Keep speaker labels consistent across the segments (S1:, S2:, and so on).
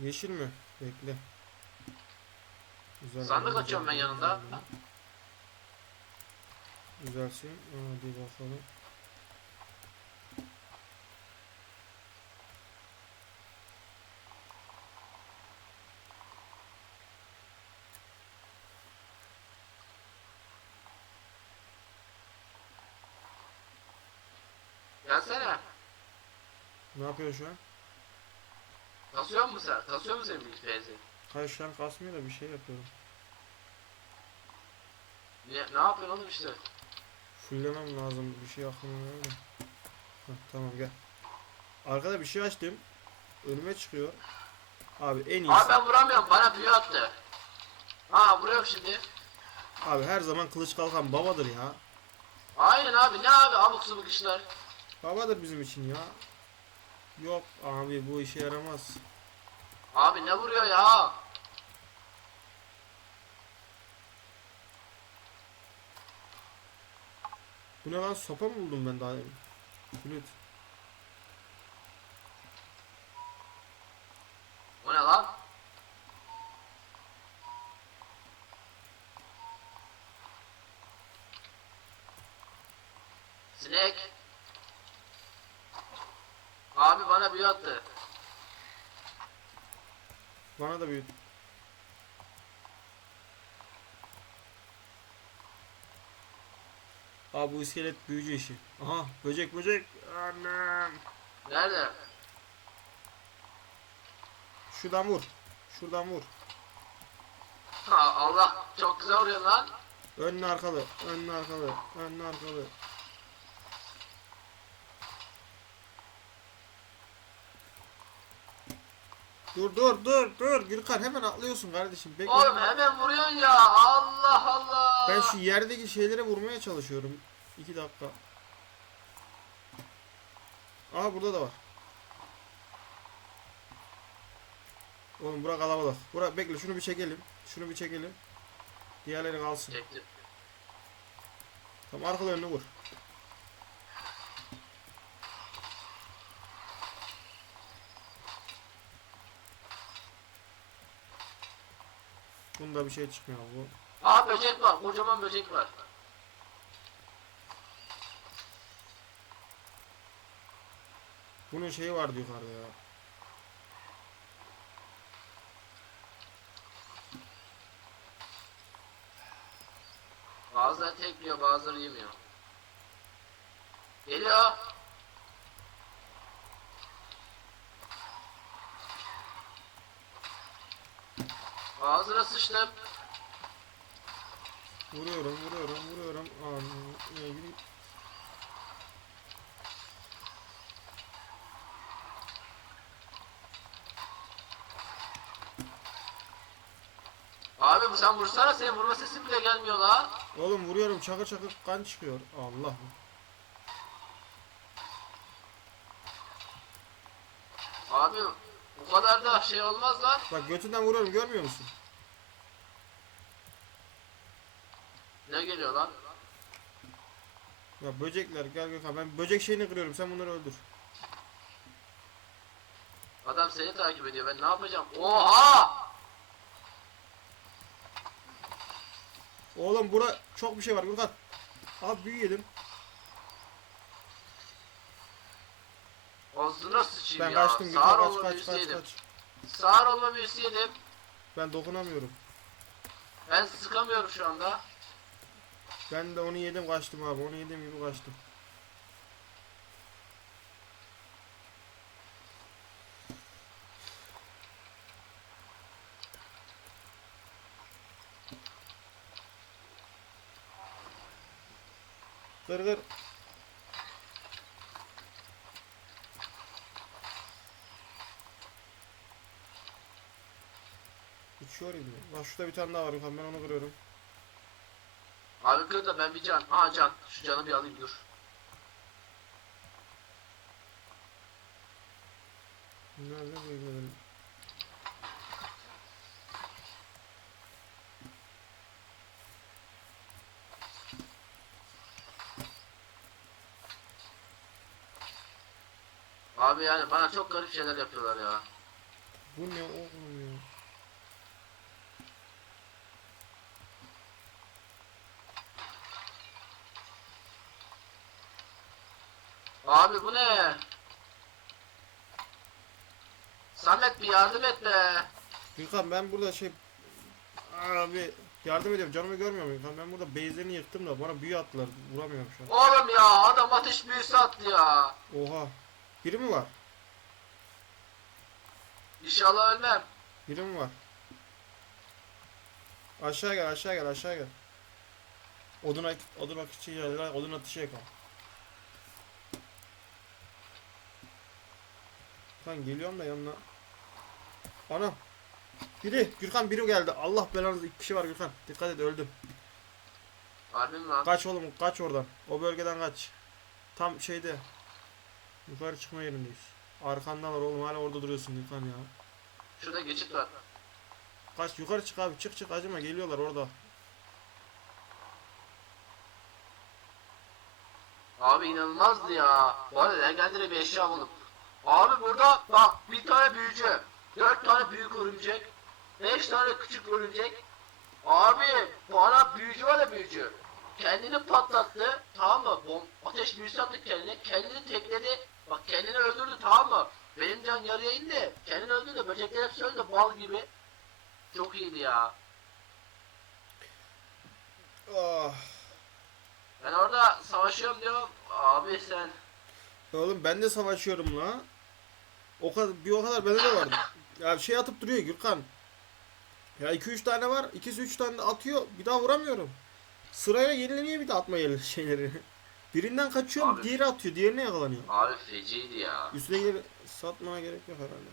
S1: Yeşil mi? Bekle. Güzel.
S2: Sandık açıyorum ben yanında.
S1: güzel. Güzelsin. Hadi bakalım.
S2: Gelsene.
S1: Ne yapıyorsun şu an?
S2: Musun sen? Kasıyor musun senin bilgisayarın?
S1: Hayır şu an kasmıyor da bir şey yapıyorum.
S2: Ne, ne yapıyorsun oğlum işte?
S1: Fullemem lazım. Bir şey aklıma geldi. Heh, tamam gel. Arkada bir şey açtım. Önüme çıkıyor. Abi en iyisi.
S2: Abi ben vuramıyorum. Bana büyü attı. Ha vuruyorum şimdi.
S1: Abi her zaman kılıç kalkan babadır ya.
S2: Aynen abi. Ne abi abuk subuk işler.
S1: Babadır bizim için ya. Yok abi bu işe yaramaz.
S2: Abi ne vuruyor ya?
S1: Bu ne lan sopa mı buldum ben daha demin? Flüt.
S2: O ne lan? Sinek. Abi bana büyü attı.
S1: Bana da büyüt. Abi bu iskelet büyücü işi. Aha böcek böcek. Annem.
S2: Nerede?
S1: Şuradan vur. Şuradan vur.
S2: Ha, Allah çok güzel vuruyor lan.
S1: Önlü arkalı. Önlü arkalı. Önlü arkalı. Dur dur dur dur Gürkan hemen atlıyorsun kardeşim. Bekle.
S2: Oğlum hemen vuruyorsun ya. Allah Allah.
S1: Ben şu yerdeki şeylere vurmaya çalışıyorum. 2 dakika. Aha burada da var. Oğlum bura kalabalık. Bura bekle şunu bir çekelim. Şunu bir çekelim. Diğerleri kalsın.
S2: Çektim.
S1: Tamam arkalı önünü vur. Bunda bir şey çıkmıyor bu.
S2: Aa böcek var. Kocaman böcek var.
S1: Bunun şeyi vardı yukarıda ya.
S2: Bazıları tekliyor bazıları yemiyor. Geliyor. Ağzına sıçtım.
S1: Vuruyorum, vuruyorum, vuruyorum. Aa, ne bileyim.
S2: Abi bu sen vursana senin vurma sesin bile gelmiyor lan.
S1: Oğlum vuruyorum çakır çakır kan çıkıyor. Allah.
S2: Abi bu kadar da şey olmaz lan.
S1: Bak götünden vuruyorum görmüyor musun?
S2: Ne geliyor lan?
S1: Ya böcekler gel Gökhan ben böcek şeyini kırıyorum sen bunları öldür.
S2: Adam seni takip ediyor ben ne yapacağım? Oha!
S1: Oğlum bura çok bir şey var Gökhan. Abi büyü yedim.
S2: Ağzına sıçayım
S1: Ben
S2: ya.
S1: kaçtım
S2: Sağır
S1: Gökhan kaç kaç kaç kaç.
S2: Sağır olma büyüsü yedim.
S1: Ben dokunamıyorum.
S2: Ben sıkamıyorum şu anda.
S1: Ben de onu yedim kaçtım abi onu yediğim gibi kaçtım. Kır kır. Uçuyor gibi. Bak şurada bir tane daha var Gökhan ben onu kırıyorum.
S2: Abi kır da ben bir can. Aa can. Şu canı bir alayım dur.
S1: Nerede bu?
S2: Abi yani bana çok garip şeyler yapıyorlar ya.
S1: Bu ne oğlum ya?
S2: Abi bu ne? Samet bir yardım et be.
S1: Gürkan ben burada şey abi yardım ediyorum canımı görmüyor muyum? Ben burada base'lerini yıktım da bana büyü attılar vuramıyorum şu an.
S2: Oğlum ya adam ateş büyüsü attı ya.
S1: Oha. Biri mi var?
S2: İnşallah ölmem.
S1: Biri mi var? Aşağı gel aşağı gel aşağı gel. Odun odun akışı geldiler odun atışı yakal. Lan geliyorum da yanına. Ana. Biri Gürkan biri geldi. Allah belanızı iki kişi var Gürkan. Dikkat et öldüm.
S2: Harbi mi lan?
S1: Kaç oğlum kaç oradan. O bölgeden kaç. Tam şeyde. Yukarı çıkma yerindeyiz. Arkandalar oğlum hala orada duruyorsun Gürkan ya.
S2: Şurada geçit var.
S1: Kaç yukarı çık abi çık çık acıma geliyorlar orada.
S2: Abi inanılmazdı ya. Bu arada legendary bir eşya buldum. Abi burada bak bir tane büyücü. Dört tane büyük örümcek. Beş tane küçük örümcek. Abi bana büyücü var ya büyücü. Kendini patlattı. Tamam mı? Bom ateş büyüsü attı kendine. Kendini tekledi. Bak kendini öldürdü tamam mı? Benim can yarıya indi. Kendini öldürdü. Böcekler hepsi öldü. Bal gibi. Çok iyiydi ya.
S1: Ah.
S2: Ben orada savaşıyorum diyorum. Abi sen
S1: Oğlum ben de savaşıyorum la. O kadar bir o kadar bende de vardı. Ya şey atıp duruyor Gürkan. Ya 2 3 tane var. İkisi 3 tane de atıyor. Bir daha vuramıyorum. Sırayla yenileniyor bir de atma yeri şeyleri. Birinden kaçıyorum,
S2: Abi.
S1: diğeri atıyor, diğerine yakalanıyor.
S2: abi feciydi ya.
S1: Üstüne geri satmana gerek yok herhalde.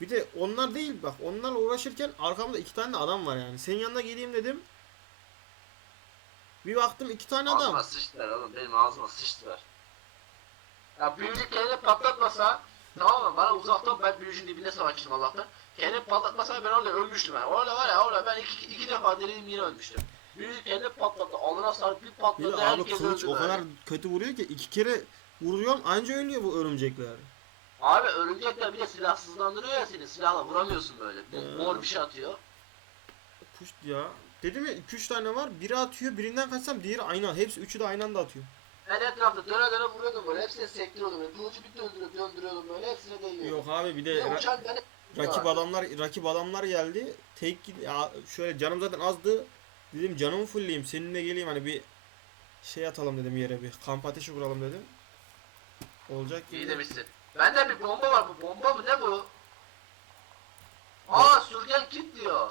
S1: Bir de onlar değil bak onlarla uğraşırken arkamda iki tane de adam var yani. Senin yanına geleyim dedim. Bir baktım iki tane adam.
S2: Ağzıma sıçtılar oğlum benim ağzıma sıçtılar. Ya büyücü kendini patlatmasa tamam mı bana uzaktan ben büyücünün dibinde savaştım Allah'tan. Kendini patlatmasa ben orada ölmüştüm yani. Orada var ya orada ben iki, iki defa deliyim yine ölmüştüm. Büyücü kendini patlattı alına sarıp bir
S1: Bir
S2: patladı
S1: de abi
S2: herkes
S1: kılıç
S2: öldü
S1: o
S2: böyle.
S1: kadar kötü vuruyor ki iki kere vuruyorsun anca ölüyor bu örümcekler.
S2: Abi örümcekler bir de silahsızlandırıyor ya seni silahla vuramıyorsun böyle. Bir
S1: Ee.
S2: Mor bir şey atıyor.
S1: Puşt ya. Dedim ya 2-3 tane var. Biri atıyor. Birinden kaçsam diğeri aynı. Hepsi üçü de aynı anda atıyor.
S2: Ben etrafta döne döne vuruyordum böyle hepsini sektiriyordum böyle. Kılıcı bir döndürüp döndürüyordum böyle hepsine değiyordum.
S1: Yok abi bir de ra-
S2: uçan tane
S1: rakip adamlar rakip adamlar geldi. Tek gid- ya şöyle canım zaten azdı. Dedim canımı fullleyeyim. Seninle geleyim hani bir şey atalım dedim yere bir. Kamp ateşi kuralım dedim. Olacak
S2: İyi
S1: gibi.
S2: demişsin. Bende bir bomba var. Bu bomba mı ne bu? Aa sürgen kit diyor.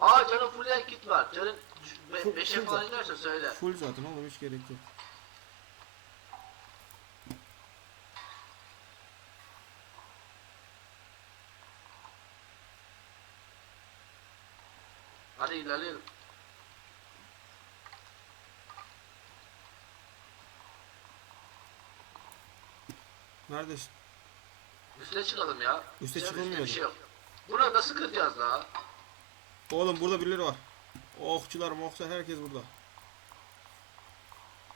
S2: Aa canım fulleyen kit var. Canın
S1: Full-
S2: 5'e
S1: full
S2: falan
S1: zaten.
S2: inerse söyle.
S1: Full zaten oğlum hiç gerek yok.
S2: Hadi ilerleyelim.
S1: Neredesin?
S2: Üste çıkalım ya.
S1: Üste
S2: Canım,
S1: çıkılmıyor.
S2: bir şey yok. Buna nasıl kıracağız la?
S1: Oğlum burada birileri var. Okçular, mokçular herkes burada.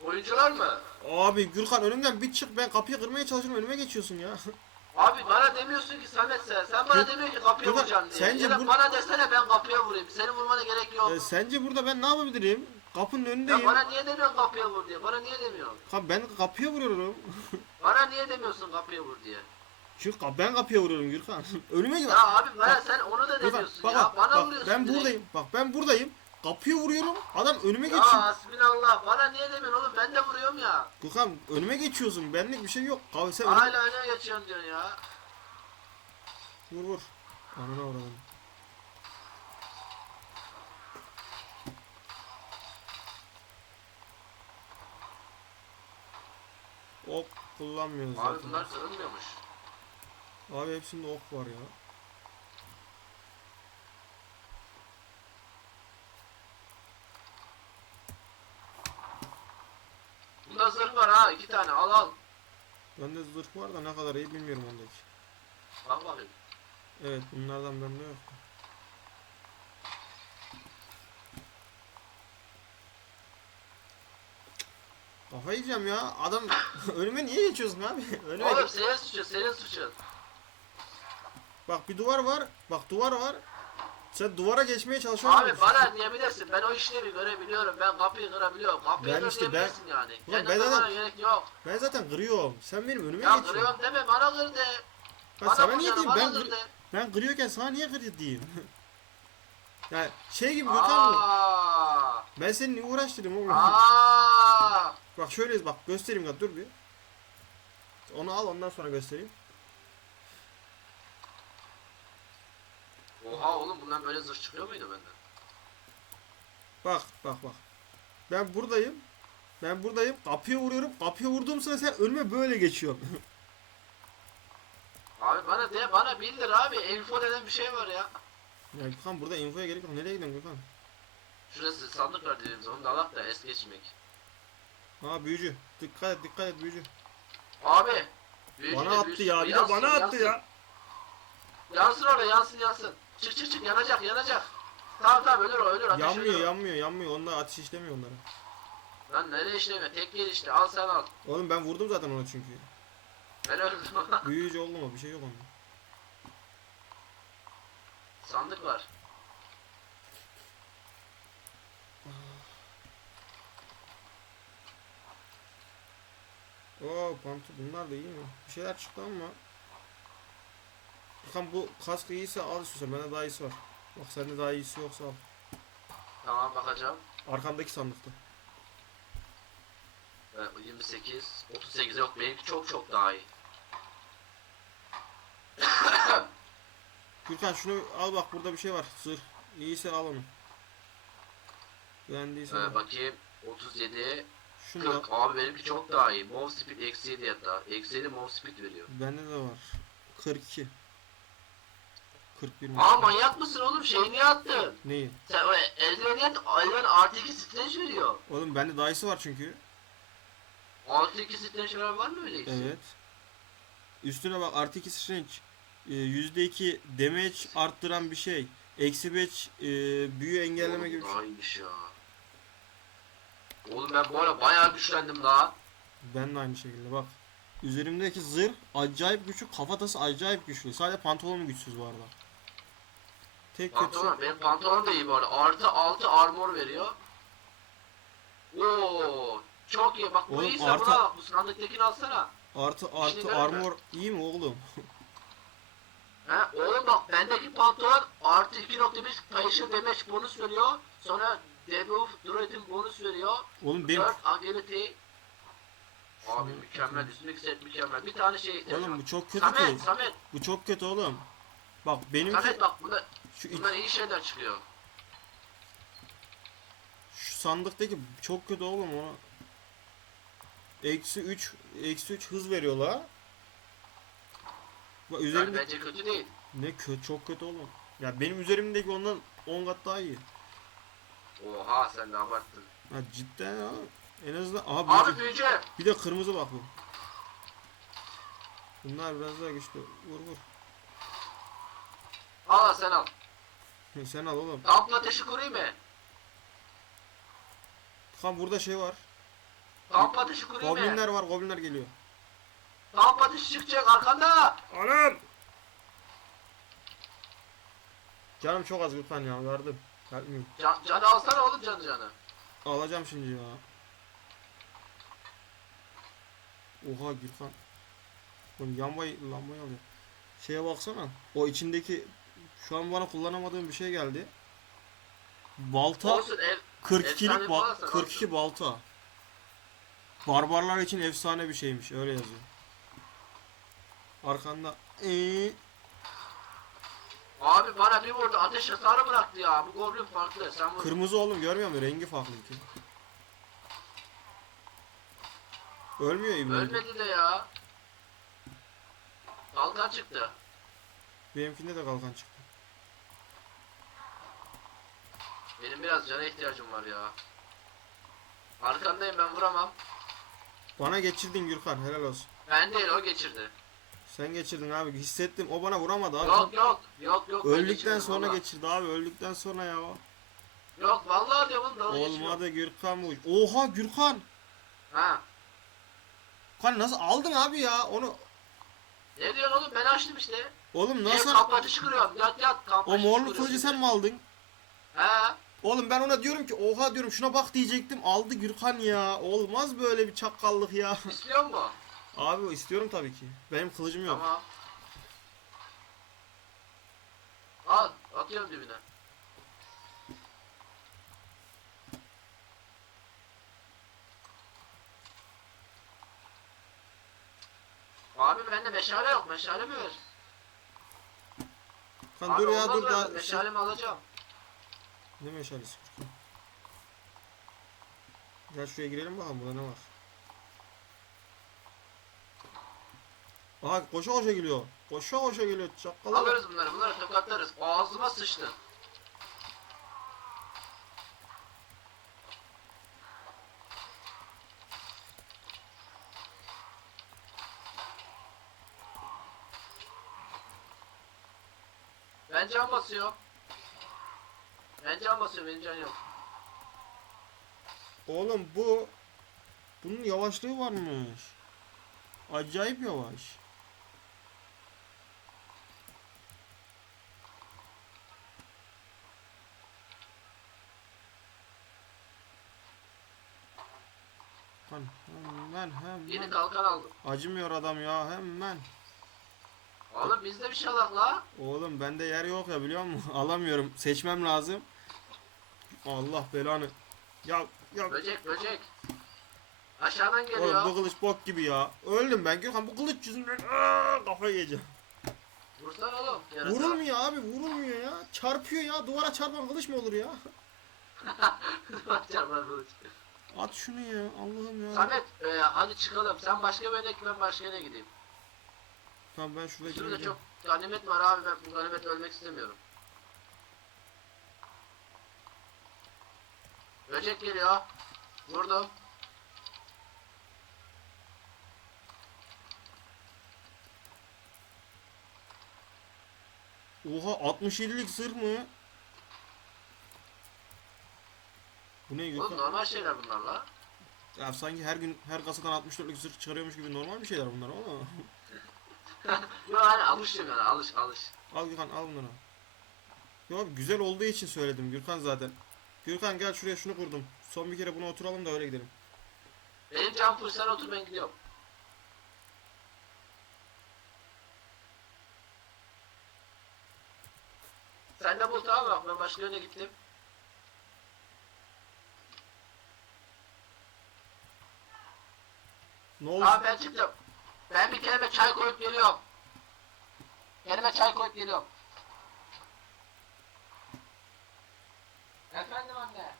S2: Oyuncular mı?
S1: Abi Gürkan önümden bir çık ben kapıyı kırmaya çalışıyorum önüme geçiyorsun ya.
S2: Abi bana demiyorsun ki Samet sen. Sen bana demiyorsun ki kapıya
S1: Gürkan,
S2: vuracaksın diye.
S1: sence
S2: ya da
S1: bur-
S2: bana desene ben kapıya vurayım. Senin vurmana gerek yok.
S1: E, sence burada ben ne yapabilirim? Kapının
S2: ya
S1: önündeyim.
S2: bana niye demiyorsun kapıya vur diye? Bana niye demiyorsun?
S1: Ka- ben kapıya vuruyorum.
S2: Bana niye demiyorsun kapıya vur diye?
S1: Çünkü ka- ben kapıya vuruyorum Gürkan. önüme gel.
S2: Ya abi bana sen onu da demiyorsun
S1: bak,
S2: ya.
S1: bak,
S2: Bana
S1: bak,
S2: vuruyorsun
S1: ben
S2: direkt.
S1: buradayım. Bak ben buradayım. Kapıya vuruyorum. Adam önüme
S2: Ya
S1: geçiyor.
S2: hasbinallah bana niye demiyorsun oğlum ben de vuruyorum ya.
S1: Gürkan önüme geçiyorsun. Benlik bir şey yok. Abi sen önüme-
S2: Hala öne geçiyorsun diyorsun ya.
S1: Vur vur. Anana uğradım. Ok kullanmıyoruz
S2: Abi
S1: zaten.
S2: bunlar kırılmıyormuş.
S1: Abi hepsinde ok var ya.
S2: Bunda iki tane al al.
S1: Bende zırh var da ne kadar iyi bilmiyorum ondaki.
S2: Bak bakayım.
S1: Evet bunlardan bende yok. Kafa yiyeceğim ya. Adam önüme niye geçiyorsun abi? Önüme
S2: Oğlum senin suçun senin suçun.
S1: Bak bir duvar var. Bak duvar var. Sen duvara geçmeye çalışıyorsun.
S2: Abi bana diyebilirsin. Ben o işlevi görebiliyorum. Ben kapıyı kırabiliyorum. Kapıyı
S1: Ben işte
S2: diyebilirsin yani.
S1: Ulan ben zaten-
S2: gerek yok.
S1: Ben zaten kırıyorum. Sen benim önüme
S2: Ya
S1: geçiyorsun.
S2: kırıyorum deme bana kır de.
S1: Ya
S2: Bana
S1: sana niye diyeyim? Ben,
S2: kır
S1: ben kırıyorken sana niye kır diyeyim? yani şey gibi Gökhan.
S2: Aa,
S1: Ben seni niye uğraştırayım oğlum?
S2: aa.
S1: Bak şöyle bak göstereyim ya dur bir. Onu al ondan sonra göstereyim.
S2: Oha oğlum bundan böyle zırh çıkıyor muydu benden?
S1: Bak bak bak. Ben buradayım. Ben buradayım. Kapıya vuruyorum. Kapıya vurduğum sıra sen önüme böyle geçiyorsun.
S2: Abi bana de bana bildir abi. Info denen bir şey var ya.
S1: ya Gökhan burada infoya gerek yok. Nereye gidiyorsun Gökhan?
S2: Şurası sandık var dediğimiz onu da alak da es geçmek.
S1: Ha büyücü. Dikkat et dikkat et büyücü.
S2: Abi. büyücü
S1: Bana
S2: de
S1: attı
S2: büyüsün,
S1: ya. Bir de
S2: yansın,
S1: bana attı
S2: yansın.
S1: ya.
S2: Yansın orada yansın yansın. Çık çık çık yanacak yanacak. Tamam tamam ölür o ölür ateş
S1: Yanmıyor
S2: ölür.
S1: yanmıyor yanmıyor. Onlar ateş işlemiyor onlara.
S2: Lan nereye işleme tek yer işte al sen al.
S1: Oğlum ben vurdum zaten onu çünkü.
S2: Ben öldüm.
S1: Büyücü oldu mu? Bir şey yok onda.
S2: Sandık var.
S1: Oo pantolon bunlar da iyi mi? Bir şeyler çıktı ama. Bakalım bu kaskı iyiyse al istiyorsan. Bende daha iyisi var. Bak sende daha iyisi yoksa al.
S2: Tamam bakacağım.
S1: Arkamdaki sandıkta.
S2: Ben 28, 38 yok benimki çok çok daha iyi.
S1: Gürkan şunu al bak burada bir şey var. Zırh. İyiyse al onu. Beğendiyse
S2: Ee,
S1: al.
S2: bakayım 37,
S1: Şunu da
S2: 40. Abi benimki çok daha iyi. Move speed eksi 7 hatta. Eksi 7 move speed veriyor.
S1: bende de var. 42. 41 mi?
S2: Aa manyak mısın oğlum? Şey niye attın?
S1: Neyi?
S2: Sen o eldiveni at, eldiven artı 2 strange veriyor.
S1: Oğlum bende daha iyisi var çünkü.
S2: Artı 2 strange veren var mı öyle?
S1: Evet. Üstüne bak artı 2 strange. Ee, %2 damage arttıran bir şey. Eksi 5 e, büyü engelleme
S2: Oğlum,
S1: gibi bir şey.
S2: İyiymiş ya. Oğlum ben bu ara bayağı güçlendim daha.
S1: Ben de aynı şekilde bak. Üzerimdeki zırh acayip güçlü, kafatası acayip güçlü. Sadece pantolonum güçsüz bu arada. Tek kötü
S2: Pantolon, benim pantolon da iyi bu arada. Artı 6 armor veriyor. Oo, çok iyi. Bak bu
S1: Oğlum,
S2: iyiyse
S1: artı-
S2: buna. Bu sandıktakini alsana.
S1: artı artı
S2: görme.
S1: armor iyi mi oğlum?
S2: He, oğlum bak bendeki pantolon artı 2.5 facial damage bonus veriyor. Sonra debuff durability bonus veriyor.
S1: Oğlum benim
S2: 4 agility. Abi mükemmel. Üstündeki set mükemmel. Bir tane şey ihtiyacım
S1: oğlum
S2: var.
S1: bu çok kötü
S2: Samet,
S1: ki.
S2: Samet,
S1: Bu çok kötü oğlum. Bak benimki
S2: Samet bak bunda,
S1: şu, iç-
S2: bundan iyi şeyler çıkıyor.
S1: şu sandıktaki çok kötü oğlum o. Eksi 3 eksi 3 hız veriyorlar. Bak
S2: Yani
S1: üzerimde
S2: bence kötü değil.
S1: ne kötü çok kötü oğlum. Ya benim üzerimdeki ondan 10 kat daha iyi.
S2: Oha sen de abarttın.
S1: Ha cidden ya. En azından aha
S2: Abi
S1: büyücü.
S2: büyücü.
S1: Bir de kırmızı bak bu. Bunlar biraz daha güçlü. Vur vur.
S2: Al sen al.
S1: Sen al oğlum.
S2: Kamp ateşi kurayım mı?
S1: Kan burada şey var.
S2: Kamp ateşi kurayım mı?
S1: Goblinler var. Goblinler geliyor.
S2: Kamp ateşi çıkacak arkanda.
S1: Anam! Canım çok az lütfen ya verdim. Vermeyeyim.
S2: Can, canı alsana oğlum canı canı.
S1: Alacağım şimdi ya. Oha Gürkan. Oğlum lambayı, lambayı alıyor. Şeye baksana. O içindeki şu an bana kullanamadığım bir şey geldi. Balta
S2: Olsun ev.
S1: 42'lik
S2: efsane
S1: ba-
S2: sen
S1: 42 balta. Barbarlar için efsane bir şeymiş. Öyle yazıyor. Arkanda ee,
S2: Abi bana bir vurdu ateş hasarı bıraktı ya. Bu goblin farklı. Sen vur.
S1: kırmızı oğlum görmüyor musun? Rengi farklı ki. Ölmüyor ibne.
S2: Ölmedi de ya. Kalkan çıktı.
S1: Benimkinde de kalkan çıktı.
S2: Benim biraz cana ihtiyacım var ya. Arkandayım ben vuramam.
S1: Bana geçirdin Gürkan helal olsun.
S2: Ben değil o geçirdi.
S1: Sen geçirdin abi hissettim o bana vuramadı abi.
S2: Yok yok yok yok.
S1: Öldükten sonra
S2: valla.
S1: geçirdi abi öldükten sonra ya.
S2: Yok vallahi diyorum geçiyor.
S1: Olmadı Gürkan bu. Oha Gürkan.
S2: Ha.
S1: Kan nasıl aldın abi ya onu
S2: Ne diyorsun oğlum ben açtım işte.
S1: Oğlum nasıl?
S2: kamp ateşi kırıyorum. Yat yat kamp
S1: O
S2: ateşi
S1: morlu
S2: kırıyorum.
S1: kılıcı sen mi aldın?
S2: He.
S1: Oğlum ben ona diyorum ki oha diyorum şuna bak diyecektim. Aldı Gürkan ya. Olmaz böyle bir çakallık ya.
S2: İstiyor mu?
S1: Abi istiyorum tabii ki. Benim kılıcım yok.
S2: Tamam. Al atıyorum dibine. Abi bende meşale yok. Meşale mi ver?
S1: Kan
S2: Abi
S1: dur ya dur daha. Şey...
S2: Meşalemi alacağım.
S1: Ne meşalesi? Gel şuraya girelim bakalım burada ne var. Aha koşa koşa geliyor. Koşa koşa geliyor. Çakala. bak.
S2: Alırız bunları. Bunları tokatlarız. Ağzıma sıçtı. Ben can basıyorum. Ben can basıyorum. Benim can yok.
S1: Oğlum bu bunun yavaşlığı varmış. Acayip yavaş. Hemen
S2: Yeni
S1: hemen.
S2: kalkan aldım.
S1: Acımıyor adam ya hemen.
S2: Oğlum bizde bir şey alak la.
S1: Oğlum bende yer yok ya biliyor musun? Alamıyorum. Seçmem lazım. Allah belanı. Ya ya
S2: Böcek böcek. Aşağıdan
S1: Oğlum
S2: geliyor.
S1: bu kılıç bok gibi ya. Öldüm ben Gökhan bu kılıç yüzünden aa, kafayı yiyeceğim.
S2: Vursana oğlum. yarasa.
S1: Vurulmuyor abi vurulmuyor ya. Çarpıyor ya. Duvara çarpan kılıç mı olur ya?
S2: Çarpar kılıç.
S1: At şunu ya. Allah'ım ya.
S2: Samet e, hadi çıkalım. Sen başka bir yere git, ben başka yere gideyim.
S1: Tamam ben
S2: Şurada
S1: gireceğim.
S2: çok ganimet var abi ben bu ganimetle ölmek istemiyorum. Böcek geliyor. Vurdum.
S1: Oha 67'lik zırh mı? Bu ne
S2: Oğlum
S1: Gökhan?
S2: normal şeyler bunlar la.
S1: Ya sanki her gün her kasadan 64'lük zırh çıkarıyormuş gibi normal bir şeyler bunlar ama.
S2: Yo hani alıştım yani alış alış.
S1: al Gürkan al bunları. Yo abi güzel olduğu için söyledim Gürkan zaten. Gürkan gel şuraya şunu kurdum. Son bir kere buna oturalım da öyle gidelim.
S2: Benim can full sen otur ben gidiyorum. Sen de bul tamam mı? Ben başka yöne gittim.
S1: Ne oldu?
S2: Abi ben çıktım. Ben bir kendime çay koyup geliyorum. Kendime çay koyup geliyorum. Efendim anne.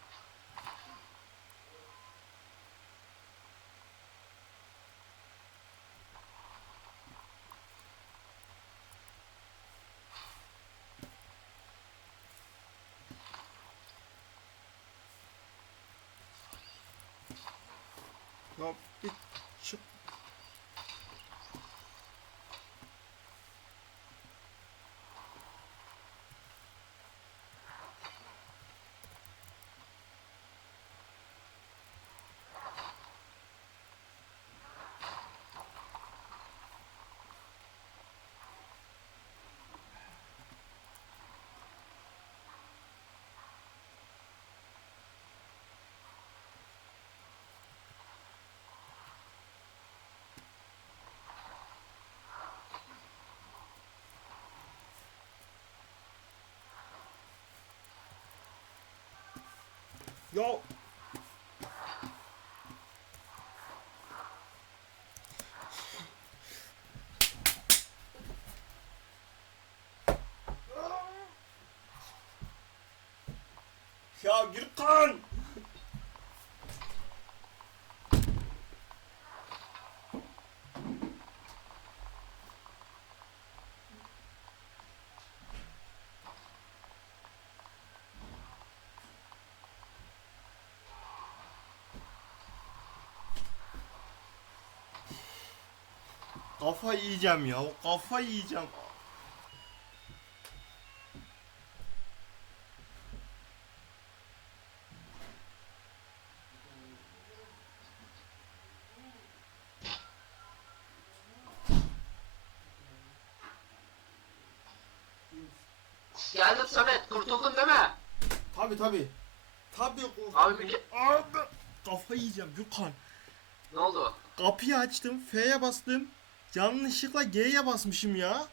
S1: Ya Ya Ya Gürkan! Kafa yiyeceğim ya. Kafa yiyeceğim.
S2: Geldim Samet kurtuldun değil mi?
S1: Tabi tabi. Tabi kurtuldum.
S2: Abi bir ke-
S1: Abi. Kafayı yiyeceğim Gürkan.
S2: Ne oldu?
S1: Kapıyı açtım. F'ye bastım. Yanlışlıkla G'ye basmışım ya.